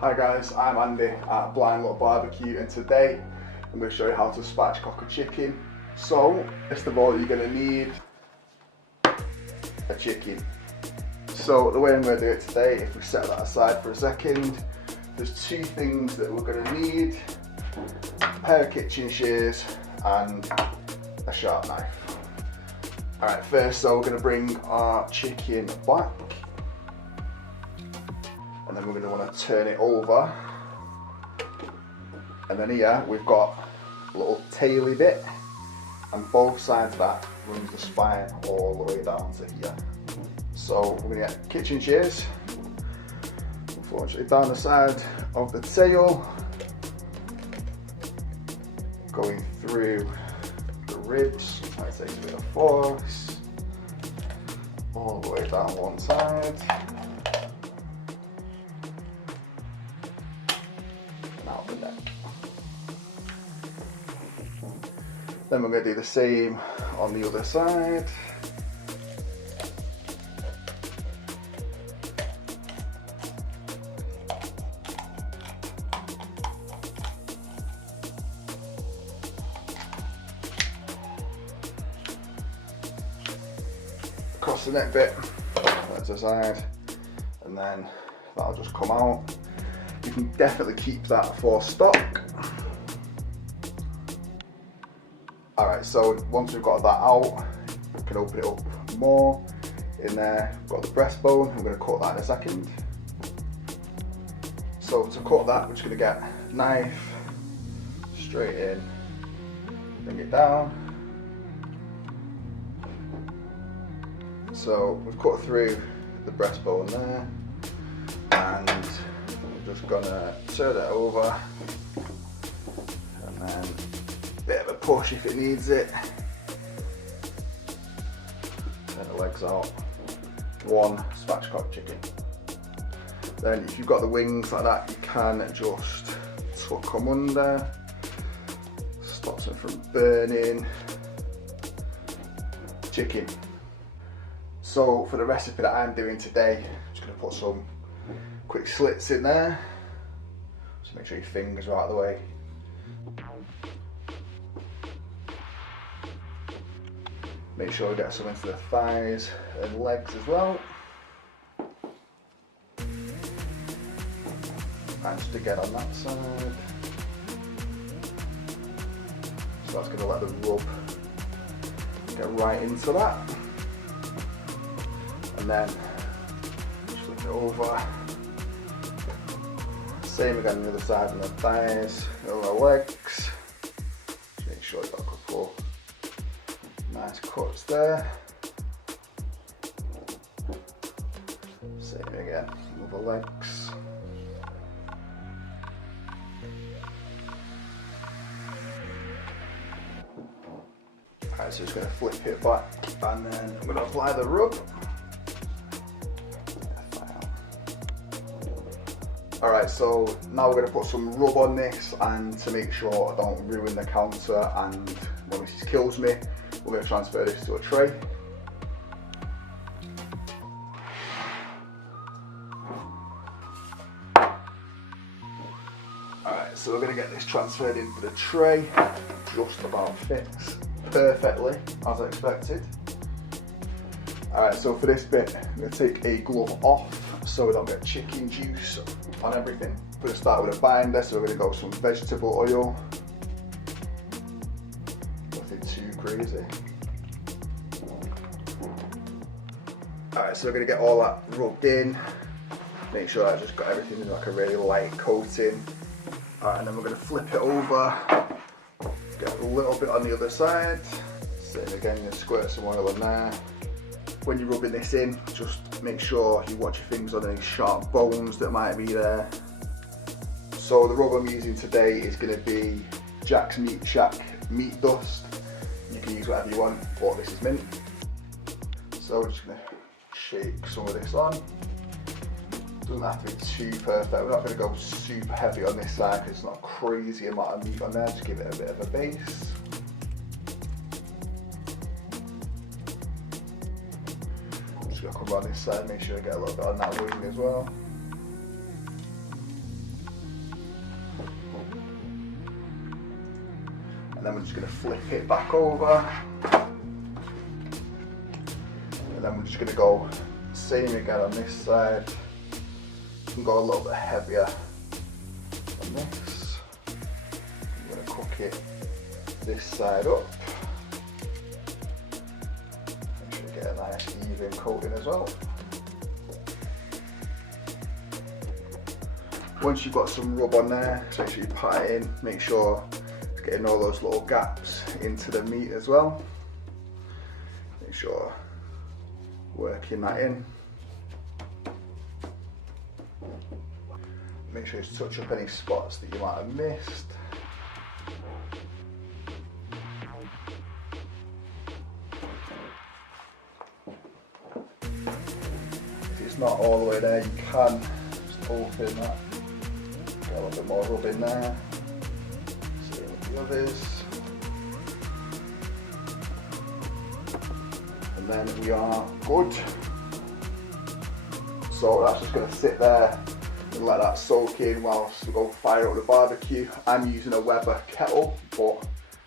Hi guys, I'm Andy at Blind Little BBQ, and today I'm going to show you how to spatchcock a chicken. So, first of all, you're going to need a chicken. So the way I'm going to do it today, if we set that aside for a second, there's two things that we're going to need: a pair of kitchen shears and a sharp knife. Alright, first so we're going to bring our chicken back, and then we're going to want to turn it over, and then here we've got a little taily bit, and both sides of that runs the spine all the way down to here. So we're going to get kitchen shears, unfortunately down the side of the tail, going through the ribs. That takes a bit of force, all the way down one side. Now the neck. Then we're going to do the same on the other side. Across the neck bit, that's the side, and then that'll just come out. You can definitely keep that for stock. Alright, so once we've got that out, we can open it up more. In there, we've got the breastbone. I'm going to cut that in a second. So to cut that, we're just going to get a knife, straight in, bring it down. So we've cut through the breastbone there, and we're just gonna turn it over, and then a bit of a push if it needs it. Turn the legs out. One spatchcock chicken. Then if you've got the wings like that, you can just tuck them under, stops them from burning. Chicken. So for the recipe that I'm doing today, I'm just going to put some quick slits in there. Just make sure your fingers are out of the way. Make sure we get some into the thighs and legs as well. And just again on that side. So that's going to let the rub get right into that. And then flip it over. Same again on the other side on the thighs, on the legs. Just make sure you've got a couple nice cuts there. Same again on the legs. Alright, so just going to flip it back, and then I'm going to apply the rub. Alright, so now we're going to put some rub on this, and to make sure I don't ruin the counter and when this kills me, we're going to transfer this to a tray. Alright, so we're going to get this transferred into the tray. Just about fits perfectly as I expected. Alright, so for this bit, I'm going to take a glove off so we don't get chicken juice on everything. We're going to start with a binder, so we're going to go with some vegetable oil. Nothing too crazy. Alright, so we're going to get all that rubbed in. Make sure I just got everything in like a really light coating. Alright, and then we're going to flip it over. Get a little bit on the other side. Same again, you squirt some oil in there. When you're rubbing this in, just make sure you watch your fingers on any sharp bones that might be there. So the rub I'm using today is going to be Jack's Meat Shack meat dust. You can use whatever you want, but this is mint. So we're just going to shake some of this on. Doesn't have to be too perfect. We're not going to go super heavy on this side because it's not a crazy amount of meat on there. Just give it a bit of a base. Just going to come around this side, make sure I get a little bit on that wing as well. then we're just going to flip it back over. And then we're just going to go same again on this side. And go a little bit heavier on this. I'm going to cook it this side up. Make sure you get a nice even coating as well. Once you've got some rub on there, so make sure you pat it in. Make sure it's getting all those little gaps into the meat as well. Make sure working that in. Make sure you touch up any spots that you might have missed. If it's not all the way there, you can just open that. Get a little bit more rub in there. Same with the others. And then we are good. So that's just going to sit there and let that soak in whilst we go fire up the barbecue. I'm using a Weber kettle, but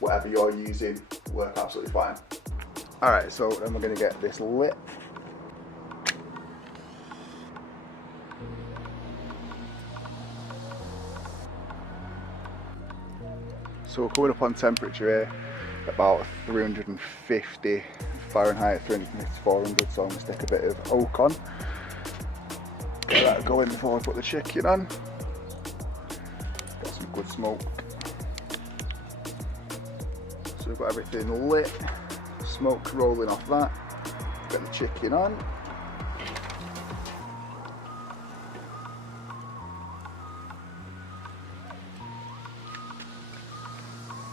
whatever you're using will work absolutely fine. Alright, so then we're going to get this lit. So we're coming up on temperature here, about 350 Fahrenheit, 350 to 400, so I'm going to stick a bit of oak on. Get that going before I put the chicken on. Get some good smoke. So we've got everything lit, smoke rolling off that. Get the chicken on.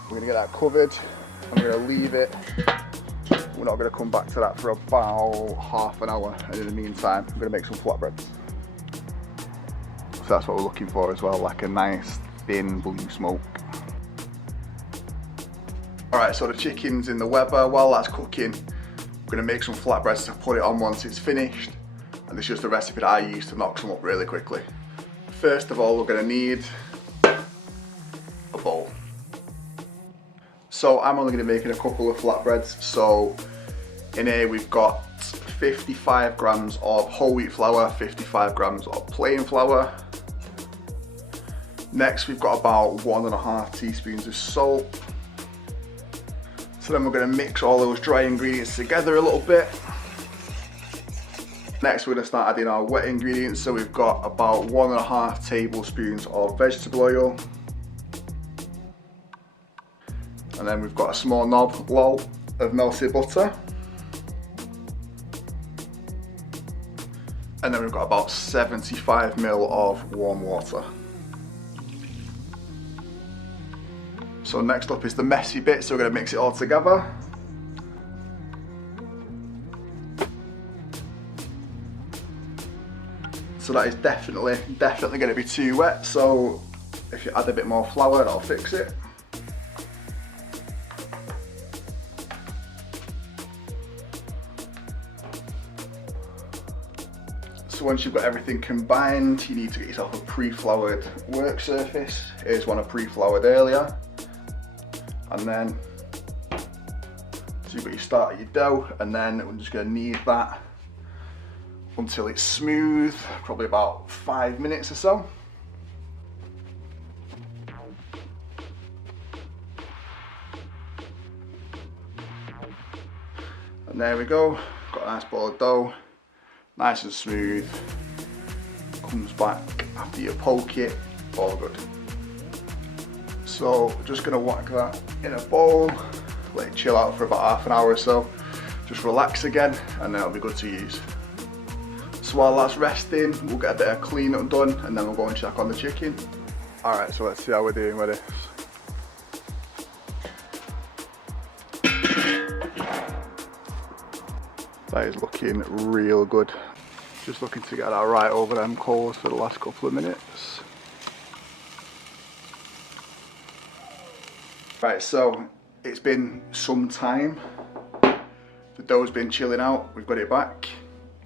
We're going to get that covered. I'm going to leave it. We're not going to come back to that for about half an hour, and in the meantime I'm going to make some flatbreads. So that's what we're looking for as well, like a nice thin blue smoke. Alright, so the chicken's in the Weber. While that's cooking, we're going to make some flatbreads to put it on once it's finished, and this is just the recipe that I use to knock some up really quickly. First of all, we're going to need a bowl. So I'm only going to be making a couple of flatbreads. So in here we've got 55 grams of whole wheat flour, 55 grams of plain flour. Next we've got about 1.5 teaspoons of salt. So then we're going to mix all those dry ingredients together a little bit. Next we're going to start adding our wet ingredients. So we've got about 1.5 tablespoons of vegetable oil. And then we've got a small knob of melted butter. And then we've got about 75 ml of warm water. So next up is the messy bit, so we're going to mix it all together. So that is definitely going to be too wet, so if you add a bit more flour, that'll fix it. So once you've got everything combined, you need to get yourself a pre-floured work surface. Here's one I pre-floured earlier. And then, so you've got your start of your dough, and then we're just going to knead that until it's smooth, probably about 5 minutes or so. And there we go, got a nice ball of dough. Nice and smooth, comes back after you poke it, all good. So we're just going to whack that in a bowl, let it chill out for about half an hour or so, just relax again, and then it'll be good to use. So while that's resting, we'll get a bit of clean up done, and then we'll go and check on the chicken. Alright, so let's see how we're doing with this. That is looking real good. Just looking to get that right over them coals for the last couple of minutes. Right, so it's been some time. The dough's been chilling out, we've got it back.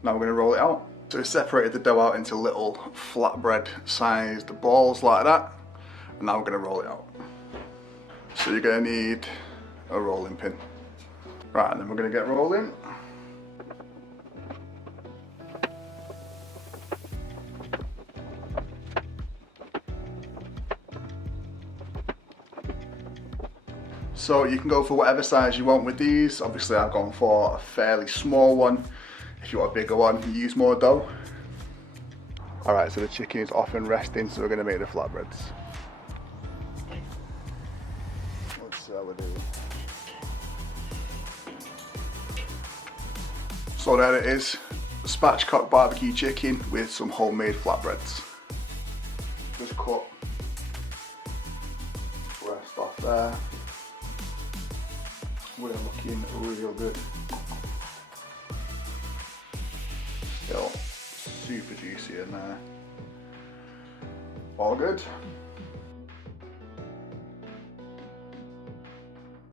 Now we're going to roll it out. So we separated the dough out into little flatbread sized balls like that. And now we're going to roll it out. So you're going to need a rolling pin. Right, and then we're going to get rolling. So you can go for whatever size you want with these. Obviously I've gone for a fairly small one. If you want a bigger one, you use more dough. Alright, so the chicken is off and resting, so we're going to make the flatbreads. Let's see how we're doing. So there it is, spatchcock barbecue chicken with some homemade flatbreads. Just cut rest off there. We're looking real good. Still super juicy in there. All good.